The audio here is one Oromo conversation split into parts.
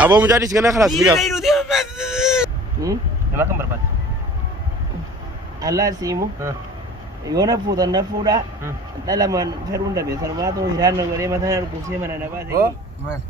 أبو مجالس كنا خلاص بيا. Nama kan berapa? Allah simu. Yona fuda na fuda. Dalaman ferunda be sarmato hirana gore mata ko se mana na ba Oh, man.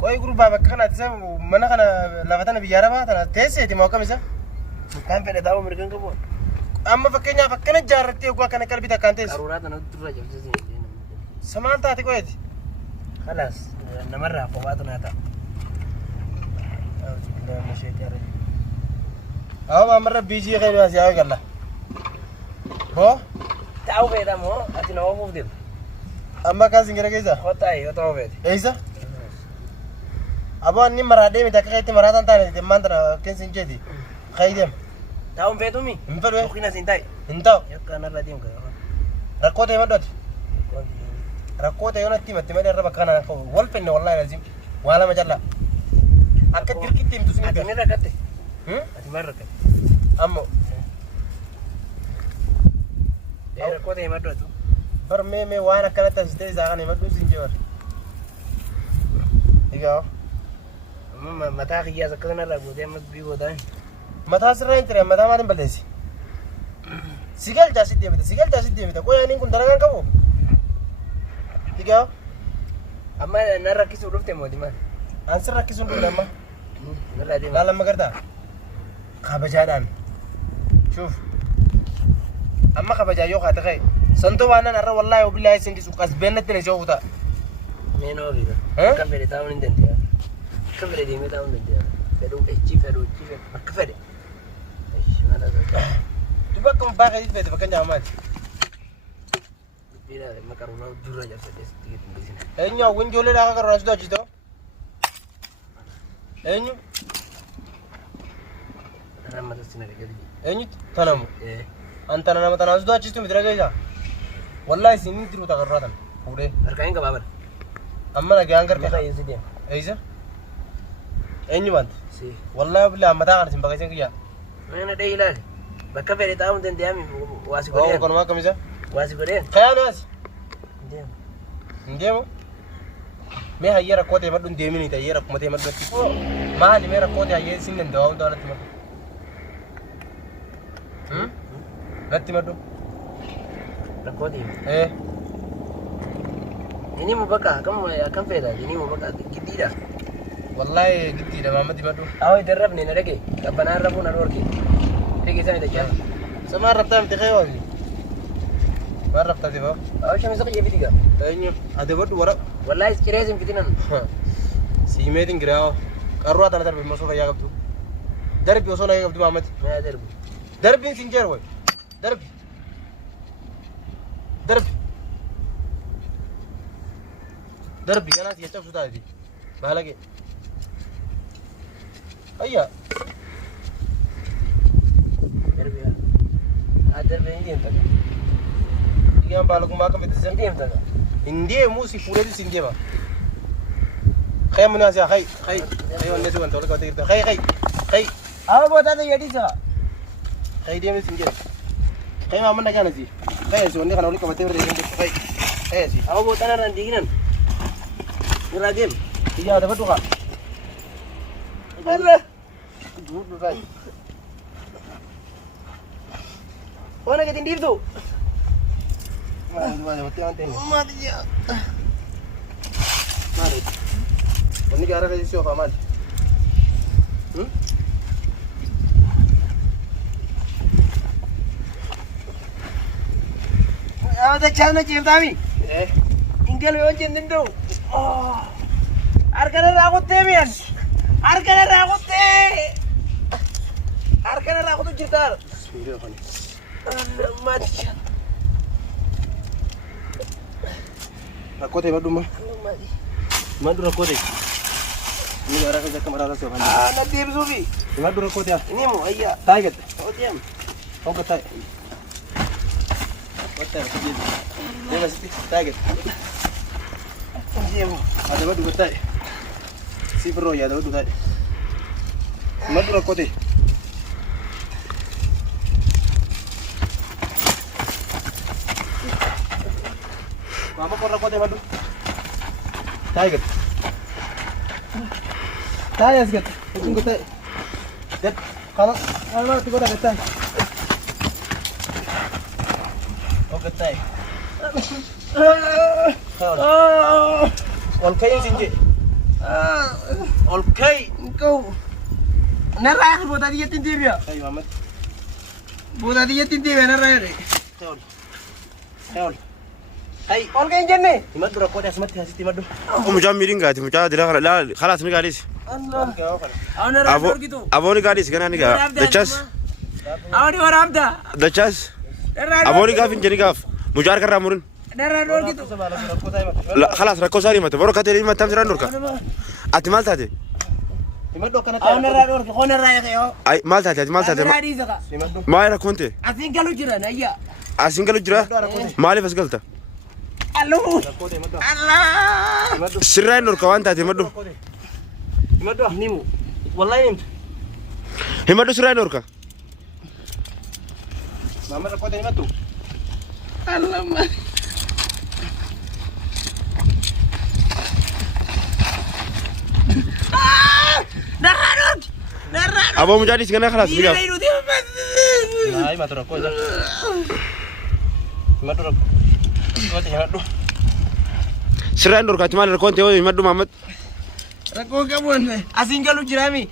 Koi guru baba kana tsa mana kana lavatana biyara ba tana tese ti mau kamisa. kan pede tahu mereka kan Amma fakkenya jaarratti ogwa kana qalbii takkaan teesse. Arura tan turra jabse sini. Samaan taate qoyeti. Khalas namarra qobatu nata. أعوذ بالله من الشيطان الرجيم. أهو مرة بيجي غير ناس يا الله. هو؟ Tahu beda mo ati no move dim. أما كان سنجرا كيسا؟ Hotai tahu beda. إيسا؟ أبو أني مرة دي متى كايتي مرة تاني دي مانتنا كن سنجدي. خايدم. Tahu bedu mi. مفر Kina sintai. إنتو Yakana radim ka. ركوتة ما دوت. ركوتة يونا تيم تيم ده ربع كنا والفن والله لازم. ولا مجلا. أكيد تركي تيم تسمع. Ati mera kate. Ati mera kate. أمو. Era ko de madu tu. بر مي وانا كانت تزدي زعاني ما دوس إنجور. إيجا. Mata kiya sakana ragu de mas bi godan. متى سرّين ترى متى ما نبلسي. سيجال جاسي دي بيتا كوي أنين كن درجان كابو. إيجا. Amma narra kisu rufte mo di man. أنسر ركيزون دولة ما. Narra di لا لما قردا. خبجانان. شوف. أما خبجا يو خاتخي. سنتو وانا نرى والله وبالله سندي سوق أسبنا تني شوفه تا. Meno vida. Huh? Kan beri tahun ini dia. Kan beri dia tahun ini dia. Fedu chief. Mak fede. Eish mana tu. تبقى كم باقي يثبت بكن جامات. Bila makaruna jura aja fede sedikit di sini. إنيو وين جولي لا كار راسدو أجدو. إنيو Karena mata sini lagi. إنيو تنامو. Eh, أنت أنا مثلا راسدو أجدو مدرجة إذا. والله سنين تلو تكررتن. بوده. harganya enggak apa-apa. أما أنا جانغر Kita كذا. isi dia. إيزا. إنيو بنت. Si. والله بالله ما تعرف سين بقى كذا. Mana ada ilan. Bakka fede tahun ini dia mi wasi أو korea. كنا ما كميزة. Wasi korea. خيال ناس. Dia. نديمو. ما هي ركوتة ما دون ديميني تيجي ركوتة ما دون تيجي. ما هذي ما ركوتة هي سين نداو دارت ما. نتي ما دون. Rakodi. إيه. Ini mau bakal kamu akan fede. Ini mau bakal gidi dah. والله قلتي لما ما دي ما دون. Aw idarrabni na dage. Kapan arrabu na dorki. Dage sai da kyan. سما ربطة متخيل. ما ربطة تبغى. Aw shami saki jebi diga. إنيو هذا برضو ورا. Wallahi kirezim fitinan. سيميتين جراو. كروات أنا درب مسوفة يا قبضو. درب يوصلنا يا قبضو محمد. Ma darbu. درب سنجر وين. درب. درب كنا سيجتشف سودا دي. بالك. أيا. Darbu ya. Darbu ini entah. Yang balak makan betul. Ini entah. India musi pura di India ba. Kaya mana sih? Kaya. Kaya mana sih? Wantor kau tiga. Kaya. Aw buat ada jadi sah. Kaya dia mesti India. Kaya mana nak kan sih? Kaya sih. Wanita kan orang kau tiga orang Kaya. Kaya sih. Aw buat ada nanti kan. Gila game. Iya ada betul kak. Allah. Dulu kaya. Mana kita tindir tu? Mana mati ante ni. Mati ya. Mana? Ini kaya ada sih siapa mal? Aw dah cakap cium tami. Eh. India lu cium tindu. Oh. Arkana ragut temian. Arkana ragut te. Arkana ragut tu jitar. Sudah kan. Mati. Rakote madu mah. Mati. Madu rakote. Ini orang kerja kemana siapa? Ah, nanti bersubi. Madu rakote ya. Ini mau ayah. Target. Oh diam. Kau kata. Kata kerja. Dia masih target. Diam. Ada madu kata. Si bro ya ada madu kata. Madu rakote. Mama kau rakote madu. Target. تعال اسكت قلت قد خلاص انا تقول لك تعال اوكي تعال والكاين سنجي والكاي Kau. Narai buat dia tintir ya. ايوه محمد Buat dia tintir narai. خيول خيول هاي Kau kan jenis. تمدوا ركود يا سمت هسي تمدوا ومجا ميرين قاعد مجا لا خلاص ني قاعديس Allah. Awak narai gitu. ابوني قاعديس كنا نيغا دچاس Awak di mana ada? دچاس ابوني قافين جني قاف مجار كرا مورن Narai gitu. لا خلاص ركو ساري مت برو كاتري ما تمزرا نوركا اتمال تاتي تمدوا كنا Awak narai. Kau narai kayo. اي مال تاتي مال تاتي Narai di sana. تمدوا ما يرا كنت Asing kalau jiran aja. اسينغلو جرا مالي فسقلتا Alu. ركود تمدوا Allah. تمدوا سراي نوركا وانت تمدو تمدوا Nimu. والله نمت همدو سراي نوركا محمد ركود تمدوا Allah mah. Narai. Narai. ابو مجاديس كنا خلاص Ini نيغا itu dia. هاي ما تركود تمدوا ركود تمدوا سراي نوركا تمال كنت همدو محمد Rakoo qabuun asiin galu jiraami.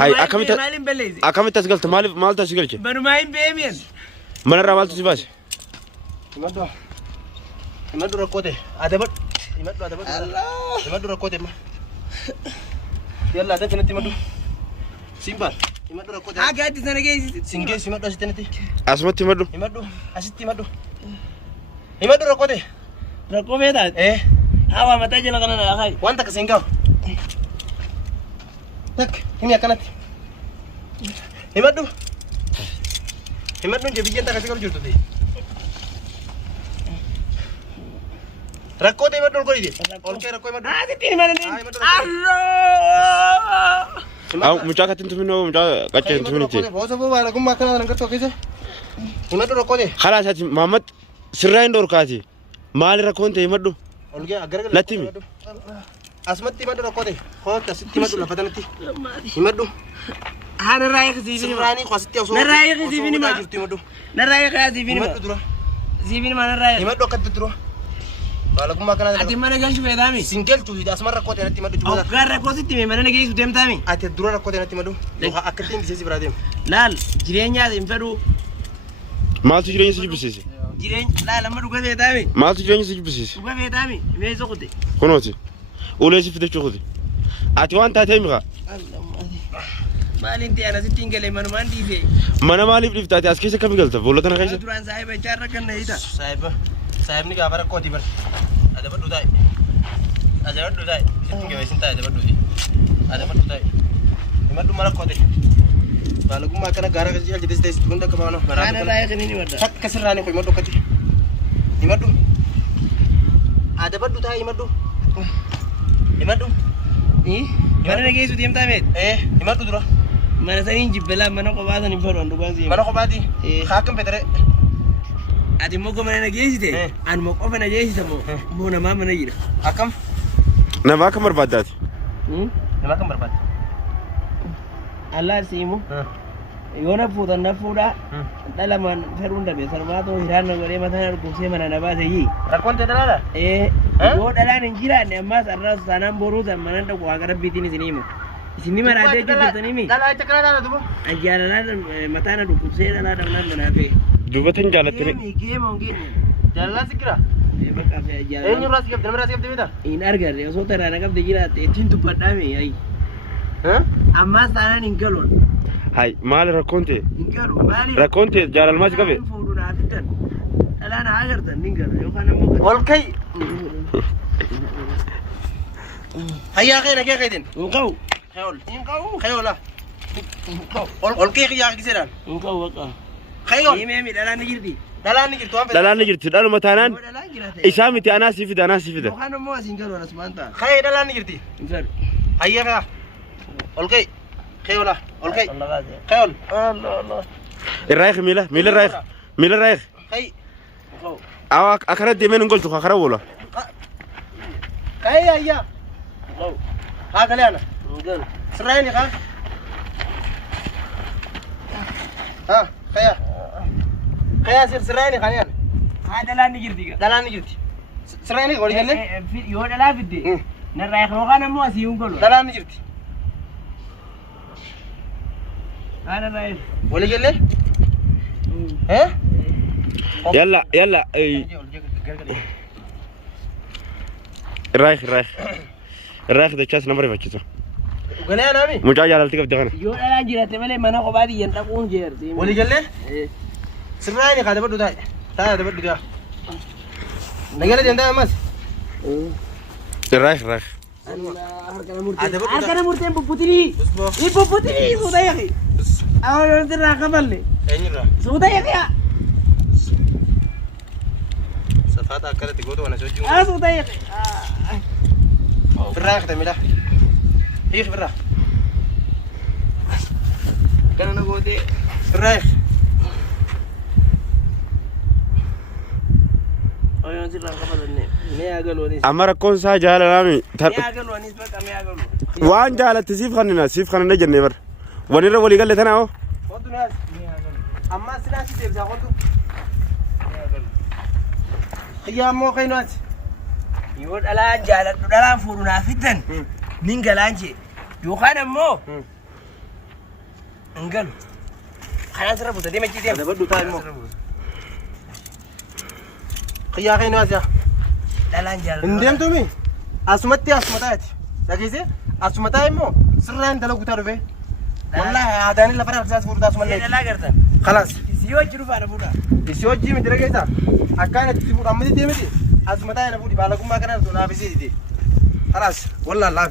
Hai, akkamita- Maaliin balleessi? اكم تسقلت مال تسقلش Banumaa hin beemiyan. من الرا مال تسباس تمدوا تمدوا ركود ادبت تمدوا ادبت تمدوا ركود ما يلا ده كنا تمدوا سيمبل تمدوا ركود Haa gaatti sana geessisi. سنجي سيمدوا اسيتنتي اسمت تمدو تمدوا اسيت تمدوا تمدوا ركود Rakkoo beektaa? ايه Haa mataa jala kana na kai. وانت كسنجاو تك هنا كانت تمدوا تمدوا جبي انت كسنجاو جرتو دي ركود تمدوا ركود دي اوكي ركود تمدوا Haa sitti mana ni? Hai, madura. Allah. او مجا كتنت منو مجا قچن تمنتي بوسو بو والا كم كنا نغتو كيسه تمدوا ركود خلاص هاتي محمد سراي نوركاتي مال ركونت يمدو Olge agar Latimi. Asmat timadu rakode. Ho tasit timadu lafatanati. Timadu. Haa narraa eegisiifini ma. Simrani khwasitti oso. Narraa eegisiifini ma. Timadu. Narraa eegisiifini ma. Timadu dura. Siifini ma narraa eeg. Timadu akkat dura. Wala kuma kana Ati mana galchu beektaami? Single tu asmar rakode natti timadu dura. Hoggaan rakkoo sitti mee mana geessu deemtaami? Ati dura rakode natti timadu. Yo akkatin gisesi biradim. Laal jireenyaas hin fedhu. مال تجرين سجبسيس Laal amma dhuga beektaami? مال تجرين سجبسيس Dhuga beektaami? Mee soqote. كنوتي وليش في تشوخدي اتي وانت تيمغا Maaliin ta'e ana sittiin galee manumaan dhiifee. mana maalif dhiftaati as keessa kam galta boolotana keessa Duraan saahiba ijaarra kan na hita. Sahib ni gafara kodi bar. Ada badu dai. Ada badu dai. Sitin gawe sinta ada badu di. Ada badu dai. Timadu mara kodi. Wala kuma kana gara ka jadi dai gunda ka bano. Ana raaya kan ini wadda. Sak kasirani ko imadu kati. Imadu. Ada badu dai imadu. Imadu. Ih, mana na geessu deemtaame? Imadu dura. Mana saniin jibbelaa mana kophaatan hin fedhu dhugaan siima. Mana ko badi. Hakam pedere. Ati immoo goma na geessite? Anuma qofa na geessita moo namaa mana jira? Hakam. namaa kam barbaaddaati Nama kam barbad. Allah siimu. Yoo na fuutan na fuudha. Dhalamaan fedhuun dhabe sarbaatoo hiraan na godhee mataa na dhukkubsee mana na baase yii. Rakonte dalala. Yoo dhalaan hin jiraanne ammaas arraas saanaan boruu san manan dhaqu waaqa rabbiitiin isin himu. Isin ni maraatee jirtanii mi? Dalala chakra dalala dubo. Ajjaalalaa mataa na dhukkubsee dhalaa dhabnaan manaafee. dubbatan jaalattani Geema hongeenya. Dalala sikira. Bakka fi ajjaalalaa. Eenyu ras gabde nama ras gabde mita. Hin argarre osoo taraana qabde jiraatte ittiin dubbadhaame ayi. Ammaas taanaan hin galuun. hay maal rakkoonte Hin galu maali? rakkoonte jaalalmaas qabe Fuudhu naa fiddan. Dhalaan haa agartan hin galu yookaan ammoo. Olkai. Hayya khaina ke khaidin. Hin qabu. Khayol. Hin qabu. Khayola. Hin qabu. Olkai khiya kisedan. Hin qabu bakka. Khayol. Himee mi dhalaan ni jirti? Dalala ni girtu amfe. dhalaan ni jirti dhaluma taanaan Yoo dhalaan jiraate. isaa miti anaa sii fida anaa sii fida Yookaan ammoo asiin galu anas maanta. Khay dalala ni girti. Hin fedhu. Hayya kha. Olkai. Khayola. Olkai. Allah kaase. Khayol. Allah. irraayik miila raayik Khay. Hin qabu. awa akara deemeen hin golchu akara woola Khay hayya. Hin qabu. ها كليانا انقلوا سرعيني خا ها خيا سير سرعيني خانيان هذا لا نجردي دلان جرتي سرعيني قولي قال لي يود لا فيدي نرايح روغانا مو اسي انقلوا دلان جرتي انا رايح قولي قال لي ها يلا يلا الرايخ ده كاس نمبر فاكيتو قال لي انا مي مجاجة على التقف دغنا يود لا جرت مالي ما نقو بعدي ينتقون جيرتي قولي قال لي سرعيني خا دبدو تاي دبدو تاي نقول لي انت مس الرايخ أركنا مرتين ببوتيني ببوتيني سودا يا أخي أنا أنت راكب لي سودا يا أخي صفات أكلت تقول وأنا سويت أنا سودا يا أخي فرّا ختم له هي فرّا كنا نقول دي فرّا أنا أنت راكب لي مي أقولوني أمرا كون سا جال رامي مي أقولوني بس مي أقولون وان جال سيف خننا جنة بر ونيرا ولي قال لتنا أو خذوا ناس أما سناس تبي خذوا خيام مو خينات يود الآن جالت الآن فورنا فتن نينجل أنجي يوخان مو انقل خلاص ربط دي ما تجي هذا بدو تايم مو خيا خينات يا الآن جالت ندم تومي أسمتي أسمتات لكيسة أسمتاي مو سرّان دلوا كتار به والله هذا اللي فرق أساس فوردا أسمتني لا قرتن خلاص سيوا جرو فارا فوردا isiwajji mi direge isa akkaan itti fuudhamati deemiti asuma taa'e na fuudhi baala gummaa kanaan tun haafisii dide خلاص والله الله